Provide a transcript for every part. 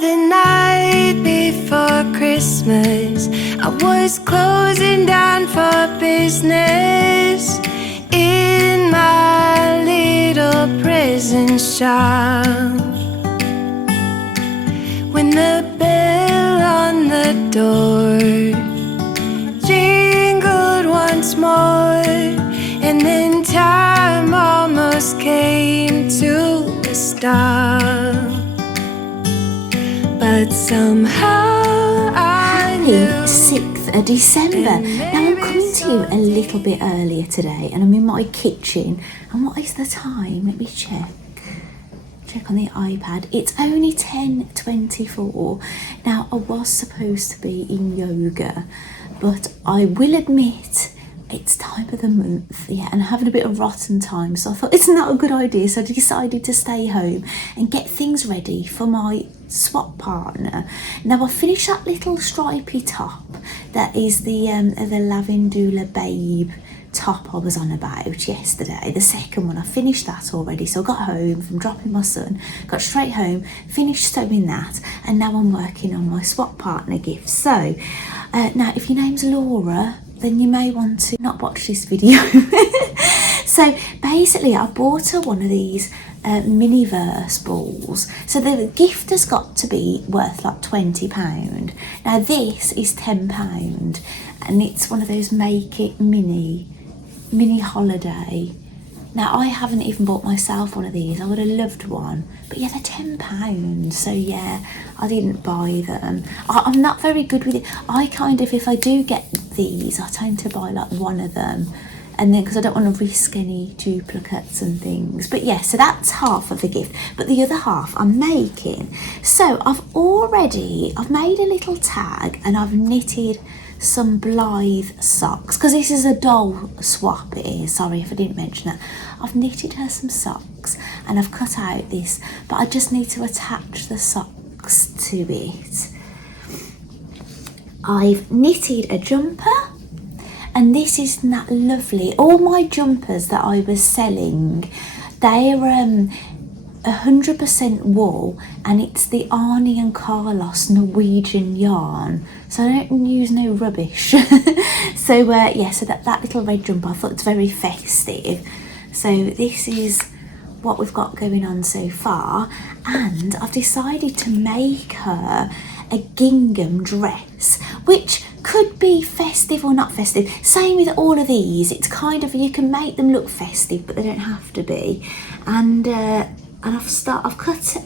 the night before Christmas. I was closing down for business in my little prison shop, when the bell on the door jingled once more, and then time almost came to a stop. But somehow I knew. Happy 6th of December. Now I'm coming to you a little bit earlier today, and I'm in my kitchen. And what is the time? Let me check on the iPad. It's only 10:24. Now I was supposed to be in yoga, but I will admit it's time of the month, yeah, and having a bit of rotten time, so I thought it's not a good idea, so I decided to stay home and get things ready for my swap partner. Now I finished that little stripy top that is the Lavendula Babe top I was on about yesterday, the second one. I finished that already, so I got home from dropping my son, got straight home, finished sewing that, and now I'm working on my swap partner gift. So now if your name's Laura, then you may want to not watch this video. So basically I bought her one of these mini-verse balls, so the gift has got to be worth like £20. Now this is £10, and it's one of those make it mini holiday. Now I haven't even bought myself one of these. I would have loved one, but yeah, they're £10, so yeah, I didn't buy them. I'm not very good with it. I kind of, if I do get these, I tend to buy like one of them, and then because I don't want to risk any duplicates and things. But yeah, so that's half of the gift, but the other half I'm making. So I've made a little tag, and I've knitted some Blythe socks, because this is a doll swap, it is. Sorry if I didn't mention that. I've knitted her some socks, and I've cut out this, but I just need to attach the socks to it. I've knitted a jumper, and this is that lovely. All my jumpers that I was selling, they're 100% wool, and it's the Arnie and Carlos Norwegian yarn, so I don't use no rubbish. So yeah, so that little red jumper, I thought it's very festive. So this is what we've got going on so far, and I've decided to make her a gingham dress, which could be festive or not festive. Same with all of these, it's kind of, you can make them look festive, but they don't have to be. And I've cut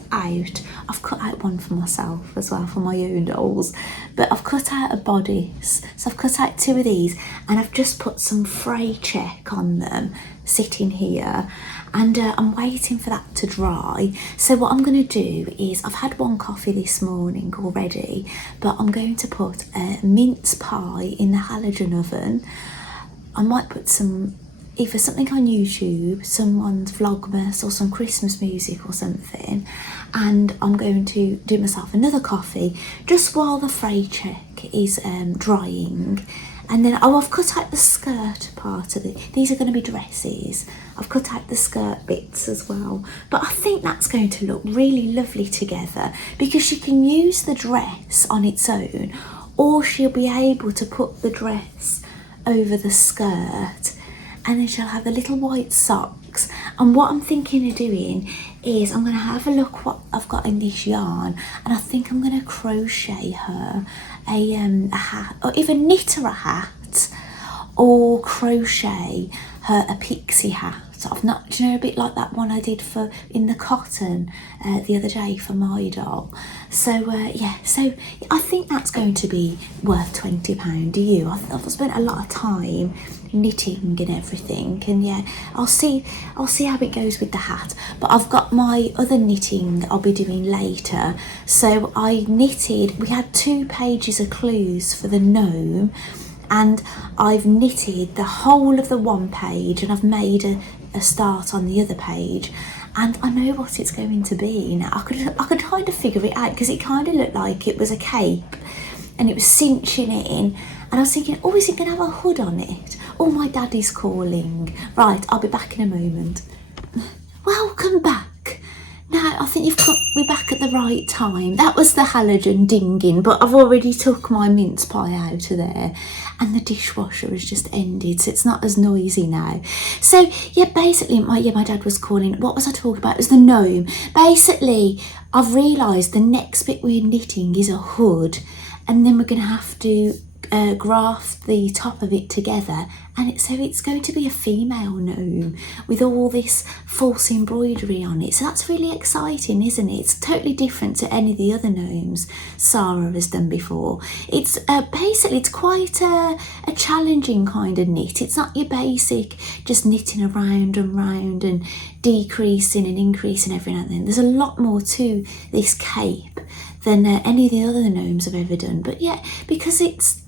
out one for myself as well, for my own dolls, but I've cut out a bodice, so I've cut out two of these, and I've just put some fray check on them sitting here, and I'm waiting for that to dry. So what I'm going to do is, I've had one coffee this morning already, but I'm going to put a mince pie in the halogen oven. I might put either something on YouTube, someone's Vlogmas, or some Christmas music or something, and I'm going to do myself another coffee just while the fray check is drying. And then I've cut out the skirt part of it. These are going to be dresses. I've cut out the skirt bits as well, but I think that's going to look really lovely together, because she can use the dress on its own, or she'll be able to put the dress over the skirt, and then she'll have the little white socks. And what I'm thinking of doing is, I'm going to have a look what I've got in this yarn, and I think I'm going to crochet her a hat, or even knit her a hat, or crochet her a pixie hat. I've not, do you know, a bit like that one I did in the cotton the other day for my doll. So yeah, so I think that's going to be worth £20. Do you? I've spent a lot of time knitting and everything, and yeah, I'll see how it goes with the hat. But I've got my other knitting I'll be doing later. So I knitted, we had 2 pages of clues for the gnome, and I've knitted the whole of the one page, and I've made a start on the other page, and I know what it's going to be now. I could kind of figure it out, because it kind of looked like it was a cape and it was cinching in, and I was thinking, oh, is it going to have a hood on it? Oh, my daddy's calling. Right, I'll be back in a moment. Welcome back. No, I think we're back at the right time. That was the halogen dinging, but I've already took my mince pie out of there and the dishwasher has just ended, so it's not as noisy now. So yeah, basically my dad was calling, what was I talking about? It was the gnome. Basically, I've realised the next bit we're knitting is a hood, and then we're going to have to graft the top of it together, and so it's going to be a female gnome with all this false embroidery on it. So that's really exciting, isn't it? It's totally different to any of the other gnomes Sarah has done before. It's basically, it's quite a challenging kind of knit. It's not your basic just knitting around and round and decreasing and increasing every now and then. There's a lot more to this cape than any of the other gnomes I've ever done. But yeah, because it's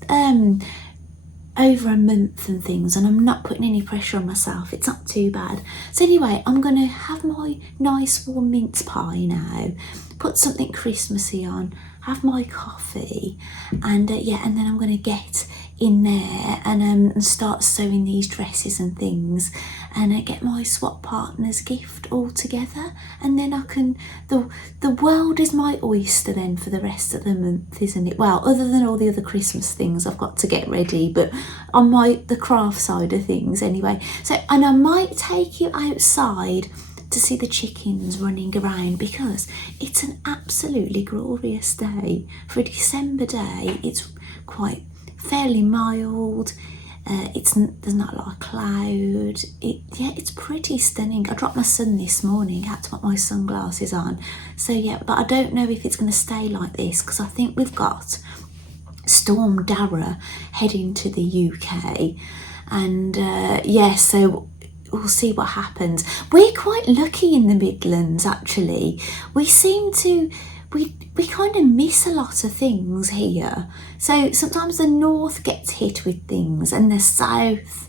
over a month and things, and I'm not putting any pressure on myself, it's not too bad. So anyway, I'm gonna have my nice warm mince pie now, put something Christmassy on, have my coffee, and yeah, and then I'm gonna get in there and start sewing these dresses and things, and get my swap partner's gift all together, and then I can, the world is my oyster then for the rest of the month, isn't it? Well, other than all the other Christmas things I've got to get ready, but on the craft side of things anyway. So, and I might take you outside to see the chickens running around, because it's an absolutely glorious day for a December day. It's quite fairly mild. There's not a lot of cloud. It's pretty stunning. I dropped my sun this morning, had to put my sunglasses on. So yeah, but I don't know if it's going to stay like this, because I think we've got Storm Dara heading to the UK, and yeah, so we'll see what happens. We're quite lucky in the Midlands, actually. We seem to, we kind of miss a lot of things here. So sometimes the north gets hit with things and the south,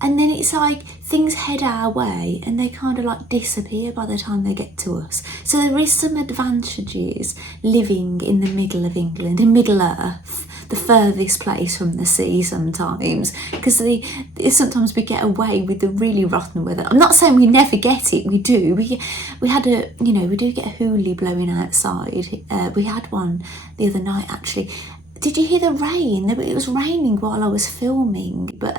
and then it's like things head our way and they kind of like disappear by the time they get to us. So there is some advantages living in the middle of England, in Middle Earth, the furthest place from the sea sometimes, because sometimes we get away with the really rotten weather. I'm not saying we never get it, we do. We had a, you know, we do get a hoolie blowing outside. We had one the other night actually. Did you hear the rain? It was raining while I was filming, but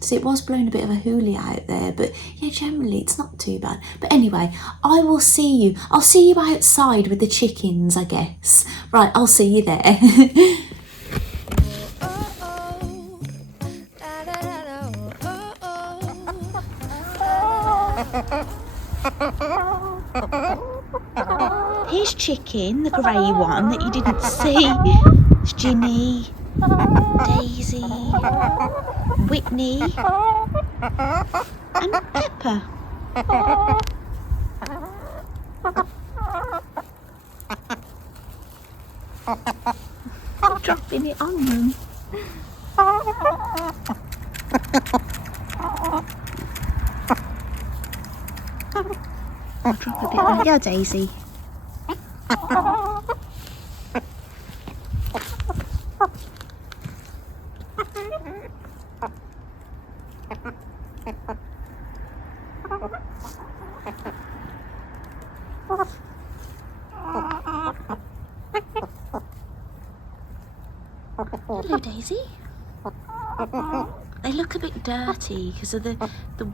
so it was blowing a bit of a hoolie out there. But yeah, generally it's not too bad. But anyway, I will see you. I'll see you outside with the chickens, I guess. Right, I'll see you there. Here's Chicken, the grey one that you didn't see. It's Ginny, Daisy, Whitney, and Pepper. I'm dropping it on them. I'll drop a bit there. Yeah, Daisy. Hello, Daisy. They look a bit dirty because of the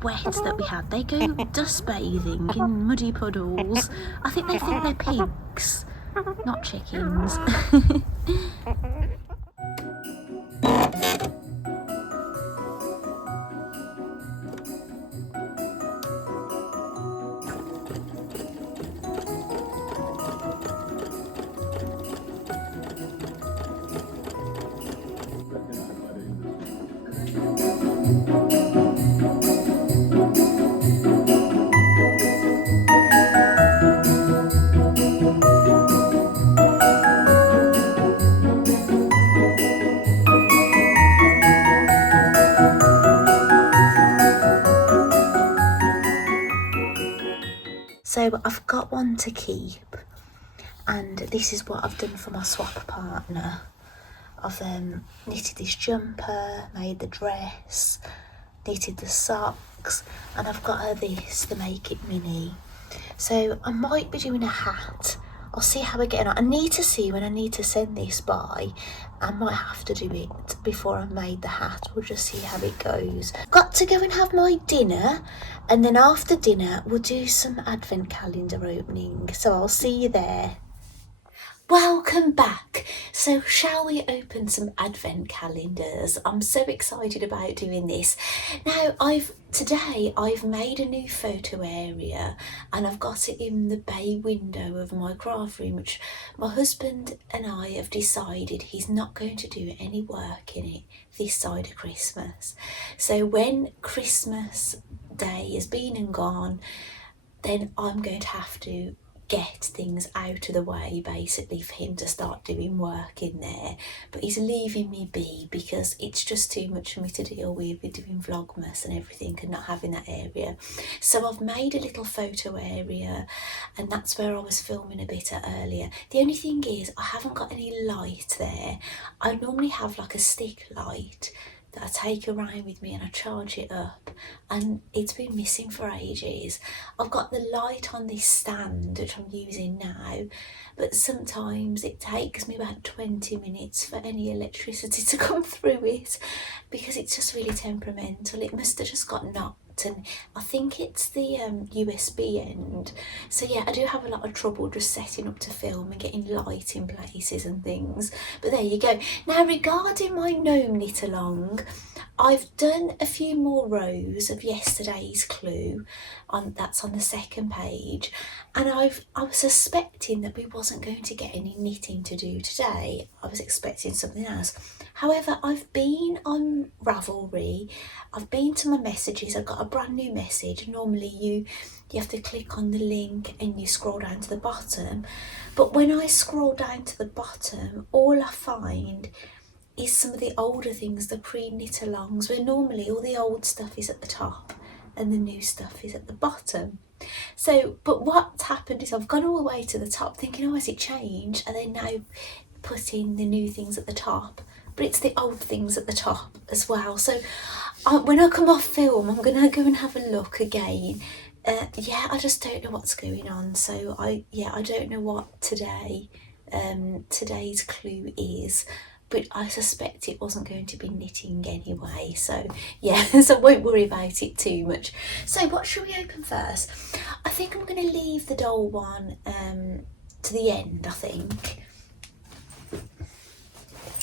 wet that we had. They go dust bathing in muddy puddles. I think they think they're pigs, not chickens. So I've got one to keep, and this is what I've done for my swap partner. I've knitted this jumper, made the dress, knitted the socks, and I've got her this, the Make It Mini. So I might be doing a hat. I'll see how I get on. I need to see when I need to send this by. I might have to do it before I've made the hat. We'll just see how it goes. Got to go and have my dinner, and then after dinner we'll do some advent calendar opening. So I'll see you there. Welcome back. So shall we open some advent calendars? I'm so excited about doing this. Now today I've made a new photo area and I've got it in the bay window of my craft room, which my husband and I have decided he's not going to do any work in it this side of Christmas. So when Christmas Day has been and gone, then I'm going to have to get things out of the way basically for him to start doing work in there. But he's leaving me be because it's just too much for me to deal with doing Vlogmas and everything and not having that area. So I've made a little photo area, and that's where I was filming a bit earlier. The only thing is I haven't got any light there. I normally have like a stick light that I take around with me and I charge it up, and it's been missing for ages. I've got the light on this stand which I'm using now, but sometimes it takes me about 20 minutes for any electricity to come through it because it's just really temperamental. It must have just got knocked, and I think it's the USB end. So yeah, I do have a lot of trouble just setting up to film and getting light in places and things. But there you go. Now regarding my gnome knit along, I've done a few more rows of yesterday's clue that's on the second page, and I was suspecting that we wasn't going to get any knitting to do today. I was expecting something else. However, I've been on Ravelry, I've been to my messages, I've got a brand new message. Normally you have to click on the link and you scroll down to the bottom, but when I scroll down to the bottom, all I find is some of the older things, the pre-knit alongs, where normally all the old stuff is at the top and the new stuff is at the bottom. So, but what's happened is I've gone all the way to the top thinking, oh, has it changed? And then now putting the new things at the top, but it's the old things at the top as well. So when I come off film, I'm gonna go and have a look again. Yeah, I just don't know what's going on. So I don't know what today's clue is, but I suspect it wasn't going to be knitting anyway. So yeah, so I won't worry about it too much. So what should we open first? I think I'm going to leave the doll one to the end, I think.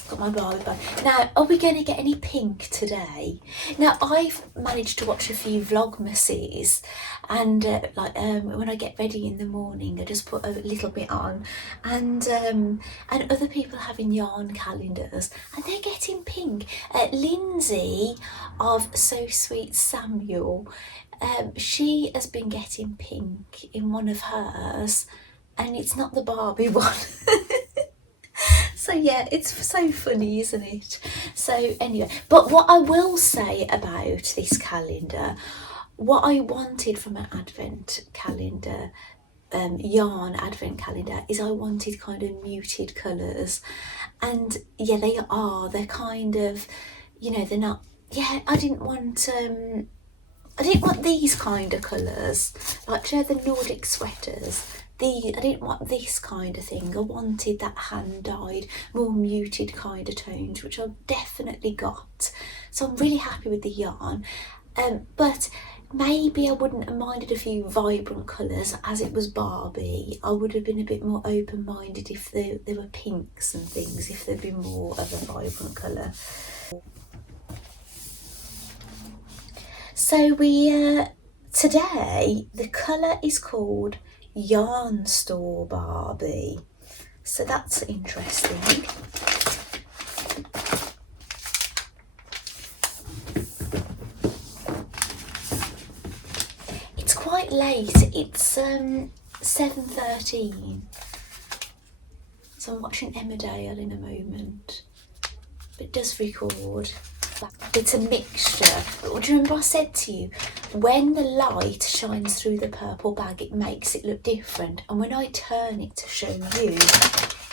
Got my Barbie bag. Now, are we going to get any pink today? Now, I've managed to watch a few Vlogmases, and when I get ready in the morning, I just put a little bit on, and other people having yarn calendars, and they're getting pink. Lindsay of So Sweet Samuel, she has been getting pink in one of hers, and it's not the Barbie one. So yeah, it's so funny, isn't it? So anyway, but what I will say about this calendar, what I wanted from an advent calendar, yarn advent calendar, is I wanted kind of muted colours, and yeah, they're kind of, you know, they're not, yeah, I didn't want these kind of colours, like, you know, the Nordic sweaters. I didn't want this kind of thing. I wanted that hand-dyed, more muted kind of tones, which I've definitely got. So I'm really happy with the yarn. But maybe I wouldn't have minded a few vibrant colours as it was Barbie. I would have been a bit more open-minded if there were pinks and things, if there'd been more of a vibrant colour. So today, the colour is called Yarn Store Barbie, so that's interesting. It's quite late, it's 7:13, so I'm watching Emmerdale in a moment, but it does record. It's a mixture. But do you remember I said to you, when the light shines through the purple bag, it makes it look different, and when I turn it to show you,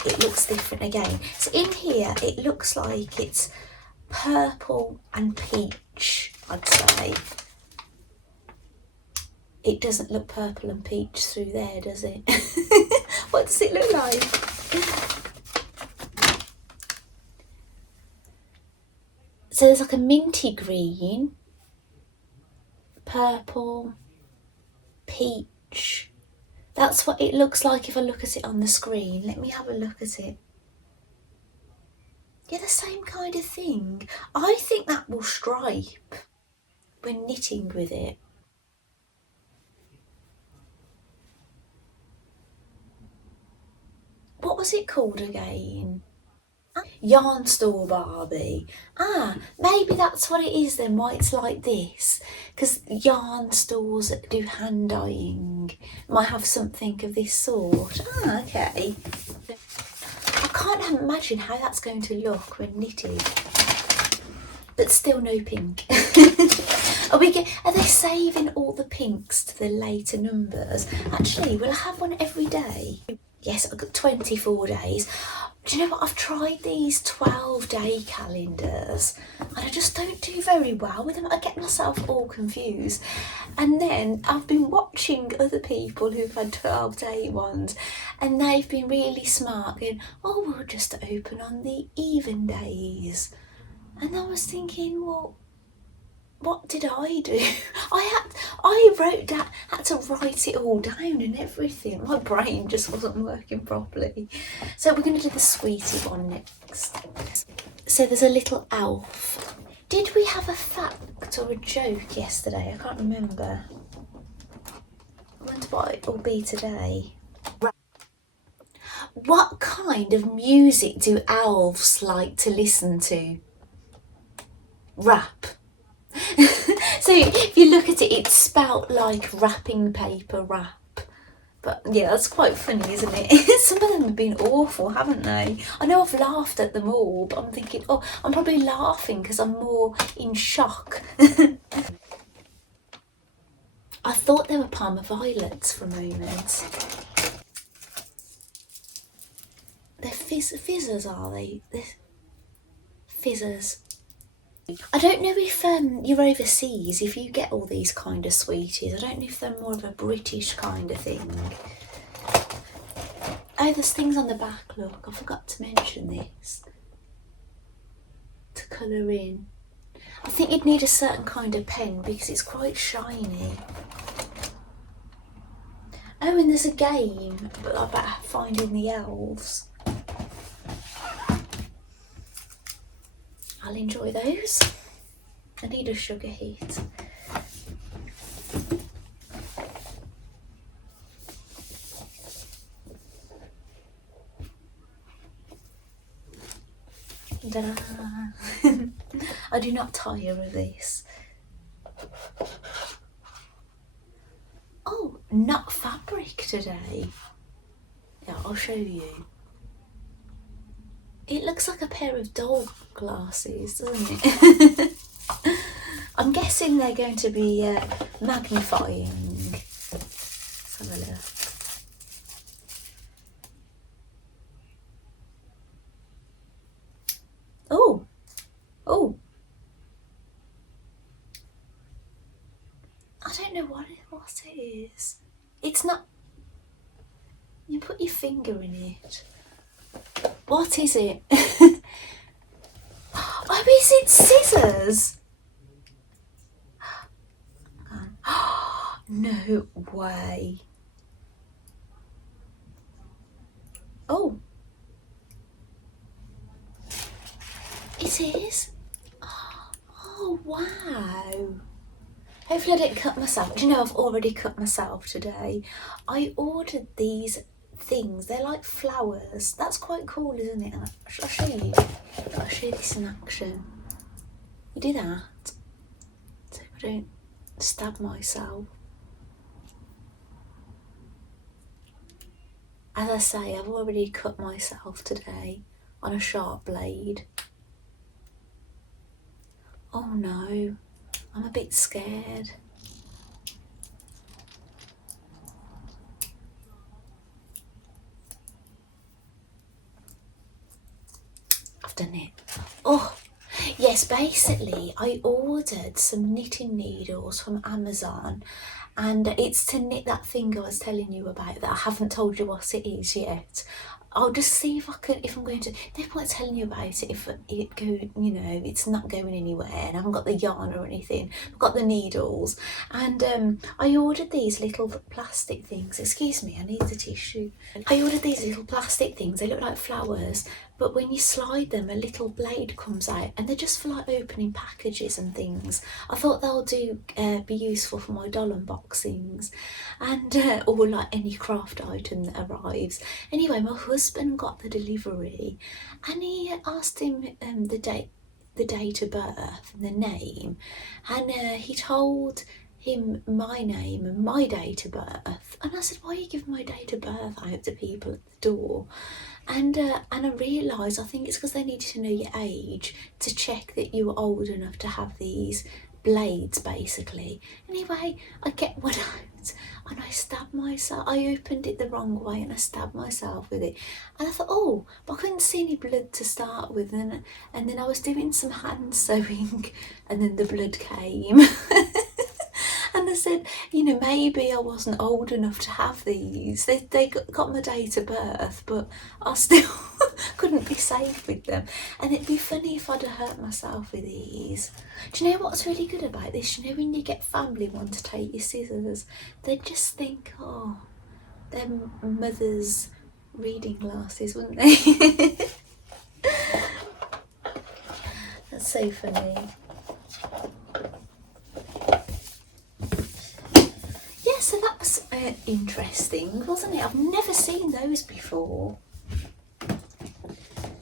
it looks different again. So in here it looks like it's purple and peach, I'd say. It doesn't look purple and peach through there, does it? What does it look like? So there's like a minty green, purple, peach. That's what it looks like if I look at it on the screen. Let me have a look at it. Yeah, the same kind of thing. I think that will stripe when knitting with it. What was it called again? Yarn Store Barbie. Ah, maybe that's what it is then, why it's like this. Because yarn stores that do hand dyeing might have something of this sort. Ah, okay. I can't imagine how that's going to look when knitted. But still no pink. Are they saving all the pinks to the later numbers? Actually, will I have one every day? Yes, I've got 24 days. Do you know what? I've tried these 12-day calendars and I just don't do very well with them. I get myself all confused. And then I've been watching other people who've had 12-day ones and they've been really smart going, oh, we'll just open on the even days. And I was thinking, well, what did I do? I had to write it all down and everything. My brain just wasn't working properly. So we're going to do the sweetie one next. So there's a little elf. Did we have a fact or a joke yesterday? I can't remember. I wonder what it will be today. What kind of music do elves like to listen to? Rap. So if you look at it, it's spelt like wrapping paper wrap. But yeah, that's quite funny, isn't it? Some of them have been awful, haven't they? I know I've laughed at them all, but I'm thinking, oh, I'm probably laughing because I'm more in shock. I thought they were Parma violets for a moment. They're fizzers, are they? They're fizzers. I don't know if you're overseas, if you get all these kind of sweeties. I don't know if they're more of a British kind of thing. Oh, there's things on the back, look. I forgot to mention this. To colour in. I think you'd need a certain kind of pen because it's quite shiny. Oh, and there's a game about finding the elves. I'll enjoy those. I need a sugar hit. I do not tire of this. Oh, not fabric today. Yeah, I'll show you. It looks like a pair of dog glasses, doesn't it? I'm guessing they're going to be magnifying. Let's have a look. Oh, oh. I don't know what it is. It's not. You put your finger in it. What is it? Oh, is it scissors? No way. Oh. It is? Oh, wow. Hopefully I didn't cut myself. Do you know I've already cut myself today? I ordered these things. They're like flowers. That's quite cool, isn't it? I'll show you. I'll show you this in action. You do that so I don't stab myself. As I say, I've already cut myself today on a sharp blade. Oh no, I'm a bit scared. I've done it. Oh, yes, basically I ordered some knitting needles from Amazon and it's to knit that thing I was telling you about that I haven't told you what it is yet. I'll just see if I can, if I'm going to, no point telling you about it if it go, you know, it's not going anywhere and I haven't got the yarn or anything. I've got the needles, and I ordered these little plastic things. Excuse me, I need the tissue. I ordered these little plastic things. They look like flowers, but when you slide them, a little blade comes out, and they're just for like opening packages and things. I thought they'll be useful for my doll unboxings, and or like any craft item that arrives. Anyway, my husband got the delivery, and he asked him the date of birth and the name, and he told him my name and my date of birth, and I said, why are you giving my date of birth out to people at the door? And I realised, I think it's because they needed to know your age to check that you were old enough to have these blades, basically. Anyway, I get one out and I stabbed myself. I opened it the wrong way and I stabbed myself with it. And I thought, oh, but I couldn't see any blood to start with. And then I was doing some hand sewing and then the blood came. And I said, you know, maybe I wasn't old enough to have these. They got my date of birth, but I still couldn't be safe with them. And it'd be funny if I'd have hurt myself with these. Do you know what's really good about this? You know, when you get family one to take your scissors, they just think, oh, they're mother's reading glasses, wouldn't they? That's so funny. So that was interesting, wasn't it? I've never seen those before.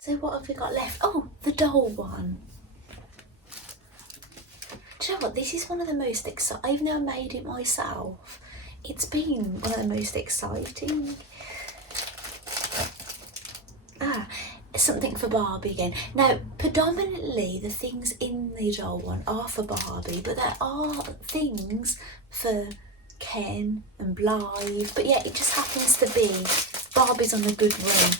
So what have we got left? Oh, the doll one. Do you know what? This is one of the most exciting. I've never made it myself. It's been one of the most exciting. Something for Barbie again. Now, predominantly the things in the doll one are for Barbie, but there are things for Ken and Blythe, but yeah, it just happens to be Barbie's on a good run.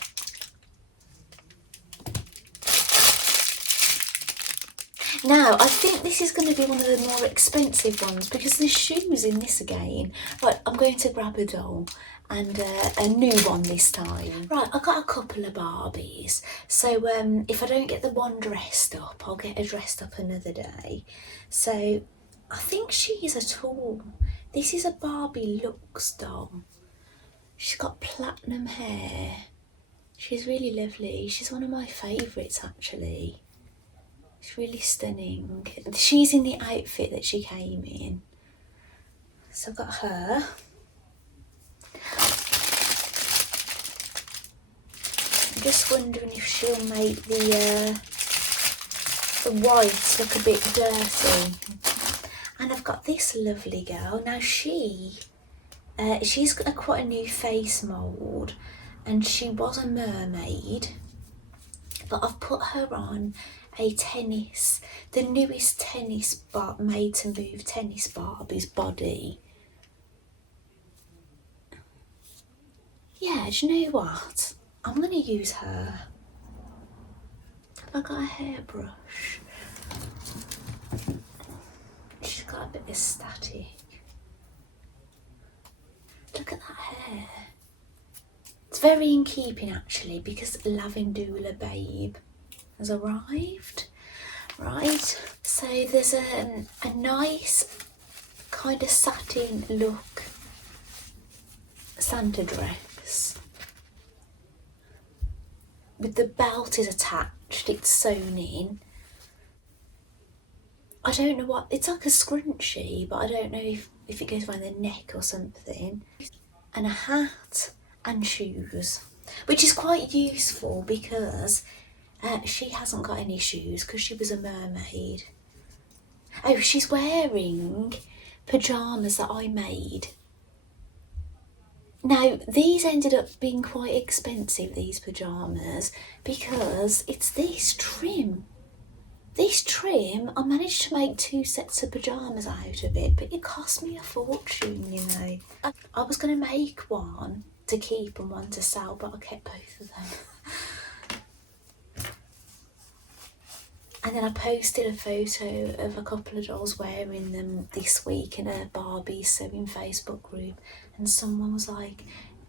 Now, I think this is going to be one of the more expensive ones because there's shoes in this again. Right, I'm going to grab a doll and a new one this time. Right, I got a couple of Barbies, so if I don't get the one dressed up, I'll get her dressed up another day. So I think she's a tall. This is a Barbie Lux doll. She's got platinum hair. She's really lovely. She's one of my favourites, actually. She's really stunning. She's in the outfit that she came in. So I've got her. I'm just wondering if she'll make the whites look a bit dirty. And I've got this lovely girl. Now she's got quite a new face mould, and she was a mermaid, but I've put her on the newest tennis made to move tennis Barbie's body. Yeah, do you know what? I'm going to use her. Have I got a hairbrush? She's got a bit of static. Look at that hair. It's very in keeping, actually, because Lavendula Babe has arrived. Right, so there's a nice kind of satin look Santa dress with the belt is attached, it's sewn in. I don't know what, it's like a scrunchie, but I don't know if it goes around the neck or something. And a hat and shoes, which is quite useful because she hasn't got any shoes because she was a mermaid. Oh, she's wearing pyjamas that I made. Now, these ended up being quite expensive, these pyjamas, because it's this trim. This trim, I managed to make 2 sets of pyjamas out of it, but it cost me a fortune, you know. I was going to make one to keep and one to sell, but I kept both of them. And then I posted a photo of a couple of dolls wearing them this week in a Barbie sewing Facebook group, and someone was like,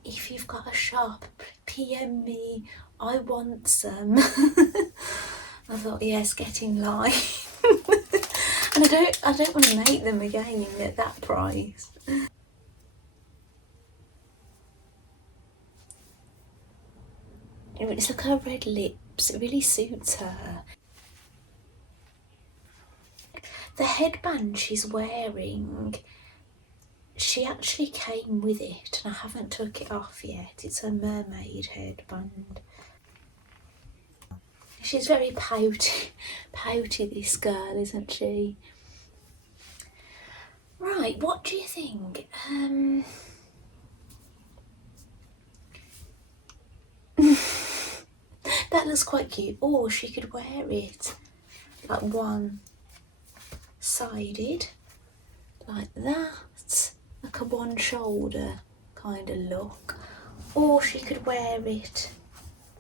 if you've got a shop, PM me, I want some. I thought, yes, get in line. And I don't want to make them again at that price. It's like her red lips, it really suits her. The headband she's wearing, she actually came with it, and I haven't took it off yet. It's a mermaid headband. She's very pouty this girl, isn't she? Right, what do you think? That looks quite cute. Or she could wear it like one-sided, like that, like a one shoulder kind of look. Or she could wear it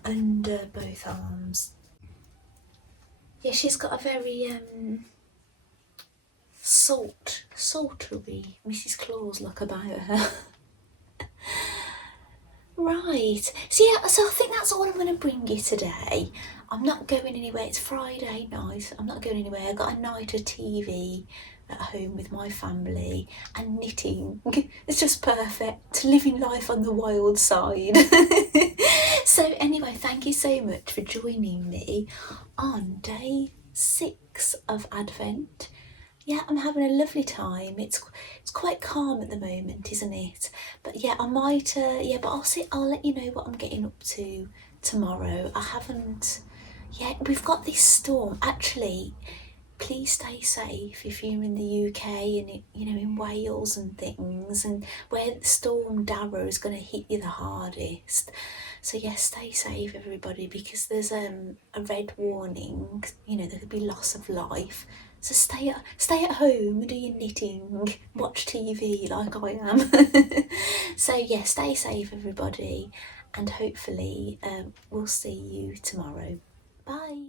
under both arms. Yeah, she's got a very sultry Mrs. Claus look about her. Right, so yeah, so I think that's all I'm going to bring you today. I'm not going anywhere. It's Friday night. I'm not going anywhere. I've got a night of TV at home with my family and knitting. It's just perfect. Living life on the wild side. So anyway, thank you so much for joining me on day 6 of Advent. Yeah, I'm having a lovely time. It's quite calm at the moment, isn't it? But yeah, I might but I'll let you know what I'm getting up to tomorrow. I haven't yet. We've got this storm. Actually, please stay safe if you're in the UK and in Wales and things, and where Storm Darrow is going to hit you the hardest. So yes, stay safe everybody, because there's a red warning. There could be loss of life. So stay at home and do your knitting, watch TV like I am. So yeah, stay safe everybody, and hopefully we'll see you tomorrow. Bye.